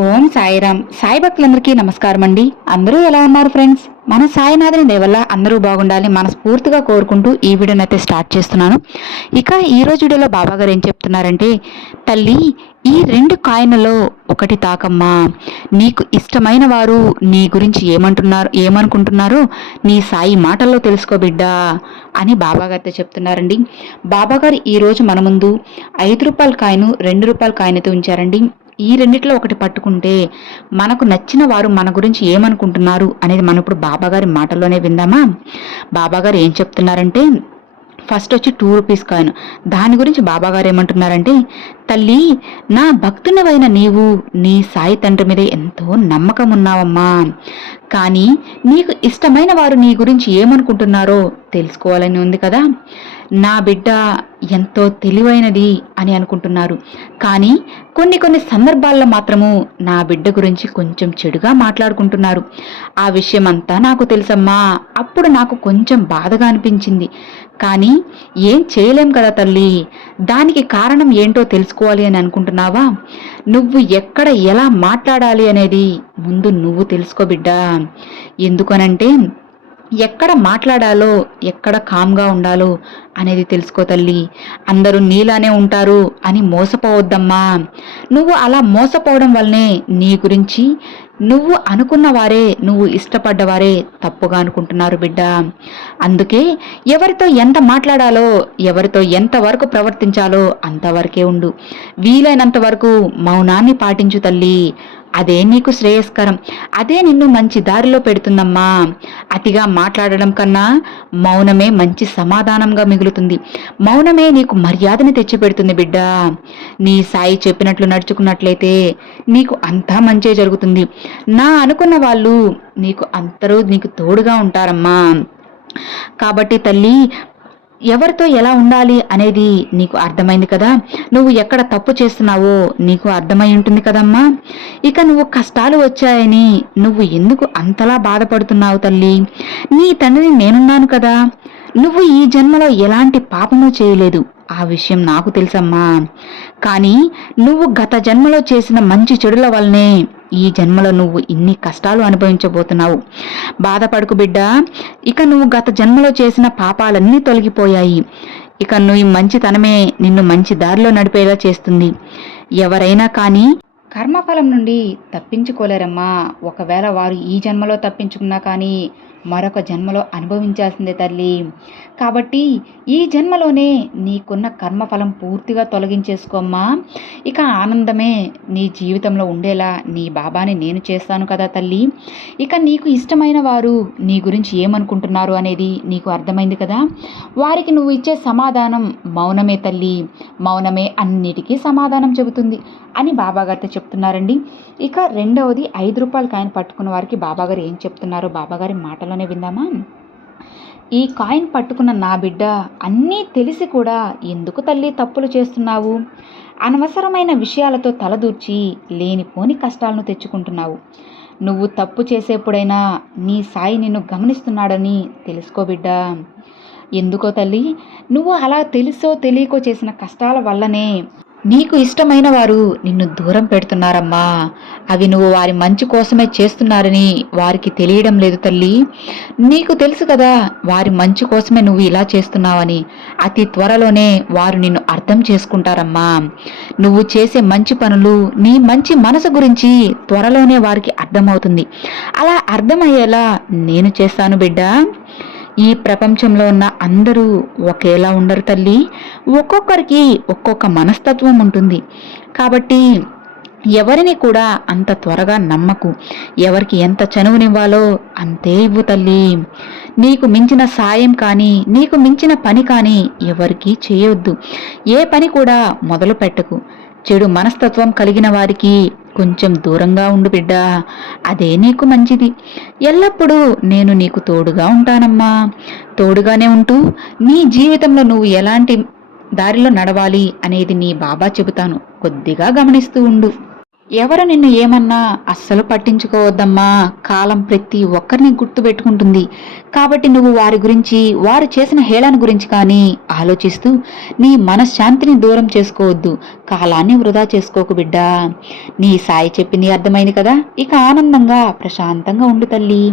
ఓం సాయిరామ్. సాయి భక్తులందరికీ నమస్కారం అండి. అందరూ ఎలా ఉన్నారు ఫ్రెండ్స్? మన సాయినాథుని దేవల్ల అందరూ బాగుండాలి మనస్ఫూర్తిగా కోరుకుంటూ ఈ వీడియోని అయితే స్టార్ట్ చేస్తున్నాను. ఇక ఈ రోజు వీడియోలో బాబా గారు ఏం చెప్తున్నారంటే తల్లి ఈ రెండు కాయిన్లలో ఒకటి తాకమ్మా. నీకు ఇష్టమైన వారు నీ గురించి ఏమంటున్నారు ఏమనుకుంటున్నారో నీ సాయి మాటల్లో తెలుసుకో బిడ్డా అని బాబా గారితో చెప్తున్నారండి. బాబా గారు మన ముందు ఐదు రూపాయల కాయిన్ రెండు రూపాయల కాయిన్ అయితే ఉంచారండి. ఈ రెండిట్లో ఒకటి పట్టుకుంటే మనకు నచ్చిన వారు మన గురించి ఏమనుకుంటున్నారు అనేది మనం ఇప్పుడు బాబాగారి మాటల్లోనే విందామా? బాబాగారు ఏం చెప్తున్నారంటే ఫస్ట్ వచ్చి టూ రూపీస్ కాయిన్ దాని గురించి బాబాగారు ఏమంటున్నారంటే తల్లి నా భక్తునివైన నీవు నీ సాయి తండ్రి మీద ఎంతో నమ్మకం ఉన్నావమ్మా కానీ నీకు ఇష్టమైన వారు నీ గురించి ఏమనుకుంటున్నారో తెలుసుకోవాలని ఉంది కదా. నా బిడ్డ ఎంతో తెలివైనది అని అనుకుంటున్నారు. కానీ కొన్ని కొన్ని సందర్భాల్లో మాత్రము నా బిడ్డ గురించి కొంచెం చెడుగా మాట్లాడుకుంటున్నారు. ఆ విషయం అంతా నాకు తెలుసమ్మా. అప్పుడు నాకు కొంచెం బాధగా అనిపించింది. కానీ ఏం చేయలేం కదా తల్లి. దానికి కారణం ఏంటో తెలుసుకోవాలి అని అనుకుంటున్నావా? నువ్వు ఎక్కడ ఎలా మాట్లాడాలి అనేది ముందు నువ్వు తెలుసుకో బిడ్డా. ఎందుకనంటే ఎక్కడ మాట్లాడాలో ఎక్కడ కామ్గా ఉండాలో అనేది తెలుసుకో తల్లి. అందరూ నీలానే ఉంటారు అని మోసపోవద్దమ్మా. నువ్వు అలా మోసపోవడం వల్లనే నీ గురించి నువ్వు అనుకున్న వారే నువ్వు ఇష్టపడ్డవారే తప్పుగా అనుకుంటున్నారు బిడ్డ. అందుకే ఎవరితో ఎంత మాట్లాడాలో ఎవరితో ఎంతవరకు ప్రవర్తించాలో అంతవరకే ఉండు. వీలైనంత వరకు మౌనాన్ని పాటించు తల్లి. అదే నీకు శ్రేయస్కరం. అదే నిన్ను మంచి దారిలో పెడుతుందమ్మా. అతిగా మాట్లాడడం కన్నా మౌనమే మంచి సమాధానంగా మిగులుతుంది. మౌనమే నీకు మర్యాదని తెచ్చిపెడుతుంది బిడ్డ. నీ సాయి చెప్పినట్లు నడుచుకున్నట్లయితే నీకు అంతా మంచే జరుగుతుంది. నా అనుకున్న వాళ్ళు నీకు అందరూ నీకు తోడుగా ఉంటారమ్మా. కాబట్టి తల్లి ఎవరితో ఎలా ఉండాలి అనేది నీకు అర్థమైంది కదా? నువ్వు ఎక్కడ తప్పు చేస్తున్నావో నీకు అర్థమై ఉంటుంది కదమ్మా. ఇక నువ్వు కష్టాలు వచ్చాయని నువ్వు ఎందుకు అంతలా బాధపడుతున్నావు తల్లి? నీ తండ్రిని నేనున్నాను కదా. నువ్వు ఈ జన్మలో ఎలాంటి పాపము చేయలేదు. ఆ విషయం నాకు తెలుసమ్మా. కానీ నువ్వు గత జన్మలో చేసిన మంచి చెడుల వల్లనే ఈ జన్మలో నువ్వు ఇన్ని కష్టాలు అనుభవించబోతున్నావు. బాధపడుకు బిడ్డ. ఇక నువ్వు గత జన్మలో చేసిన పాపాలన్నీ తొలగిపోయాయి. ఇక నువ్వు మంచితనమే నిన్ను మంచి దారిలో నడిపేలా చేస్తుంది. ఎవరైనా కానీ కర్మఫలం నుండి తప్పించుకోలేరమ్మా. ఒకవేళ వారు ఈ జన్మలో తప్పించుకున్నా కానీ మరొక జన్మలో అనుభవించాల్సిందే తల్లి. కాబట్టి ఈ జన్మలోనే నీకున్న కర్మఫలం పూర్తిగా తొలగించేసుకోమ్మా ఇక ఆనందమే నీ జీవితంలో ఉండేలా నీ బాబాని నేను చేస్తాను కదా తల్లి. ఇక నీకు ఇష్టమైన వారు నీ గురించి ఏమనుకుంటున్నారు అనేది నీకు అర్థమైంది కదా? వారికి నువ్వు ఇచ్చే సమాధానం మౌనమే తల్లి. మౌనమే అన్నిటికీ సమాధానం చెబుతుంది అని బాబాగారితో చెప్తున్నారండి. ఇక రెండవది ఐదు రూపాయల కాయన పట్టుకున్న వారికి బాబాగారు ఏం చెప్తున్నారో బాబాగారి మాటలను విందామా? ఈ కాయిన్ పట్టుకున్న నా బిడ్డ అన్నీ తెలిసి కూడా ఎందుకు తల్లి తప్పులు చేస్తున్నావు? అనవసరమైన విషయాలతో తలదూర్చి లేనిపోని కష్టాలను తెచ్చుకుంటున్నావు. నువ్వు తప్పు చేసేప్పుడైనా నీ సాయి నిన్ను గమనిస్తున్నాడని తెలుసుకో బిడ్డా. ఎందుకో తల్లి నువ్వు అలా తెలుసో తెలియకో చేసిన కష్టాల వల్లనే నీకు ఇష్టమైన వారు నిన్ను దూరం పెడుతున్నారమ్మా. అవి నువ్వు వారి మంచి కోసమే చేస్తున్నారని వారికి తెలియడం లేదు తల్లి. నీకు తెలుసు కదా వారి మంచి కోసమే నువ్వు ఇలా చేస్తున్నావని. అతి త్వరలోనే వారు నిన్ను అర్థం చేసుకుంటారమ్మా. నువ్వు చేసే మంచి పనులు నీ మంచి మనసు గురించి త్వరలోనే వారికి అర్థమవుతుంది. అలా అర్థమయ్యేలా నేను చేస్తాను బిడ్డ. ఈ ప్రపంచంలో ఉన్న అందరూ ఒకేలా ఉండరు తల్లి. ఒక్కొక్కరికి ఒక్కొక్క మనస్తత్వం ఉంటుంది. కాబట్టి ఎవరిని కూడా అంత త్వరగా నమ్మకు. ఎవరికి ఎంత చనువునివ్వాలో అంతే ఇవ్వు తల్లి. నీకు మించిన సాయం కానీ నీకు మించిన పని కానీ ఎవరికీ చేయొద్దు. ఏ పని కూడా మొదలు పెట్టకు చెడు మనస్తత్వం కలిగిన వారికి కొంచెం దూరంగా ఉండు బిడ్డా అదే నీకు మంచిది. ఎల్లప్పుడూ నేను నీకు తోడుగా ఉంటానమ్మా. తోడుగానే ఉంటూ నీ జీవితంలో నువ్వు ఎలాంటి దారిలో నడవాలి అనేది నీ బాబా చెబుతాను. కొద్దిగా గమనిస్తూ ఉండు. ఎవరు నిన్ను ఏమన్నా అస్సలు పట్టించుకోవద్దమ్మా? కాలం ప్రతి ఒక్కరిని గుర్తు పెట్టుకుంటుంది. కాబట్టి నువ్వు వారి గురించి వారు చేసిన హేళన గురించి కానీ ఆలోచిస్తూ నీ మనశ్శాంతిని దూరం చేసుకోవద్దు. కాలాన్ని వృధా చేసుకోకు బిడ్డా. నీ సాయి చెప్పింది అర్థమైంది కదా? ఇక ఆనందంగా ప్రశాంతంగా ఉండు తల్లి.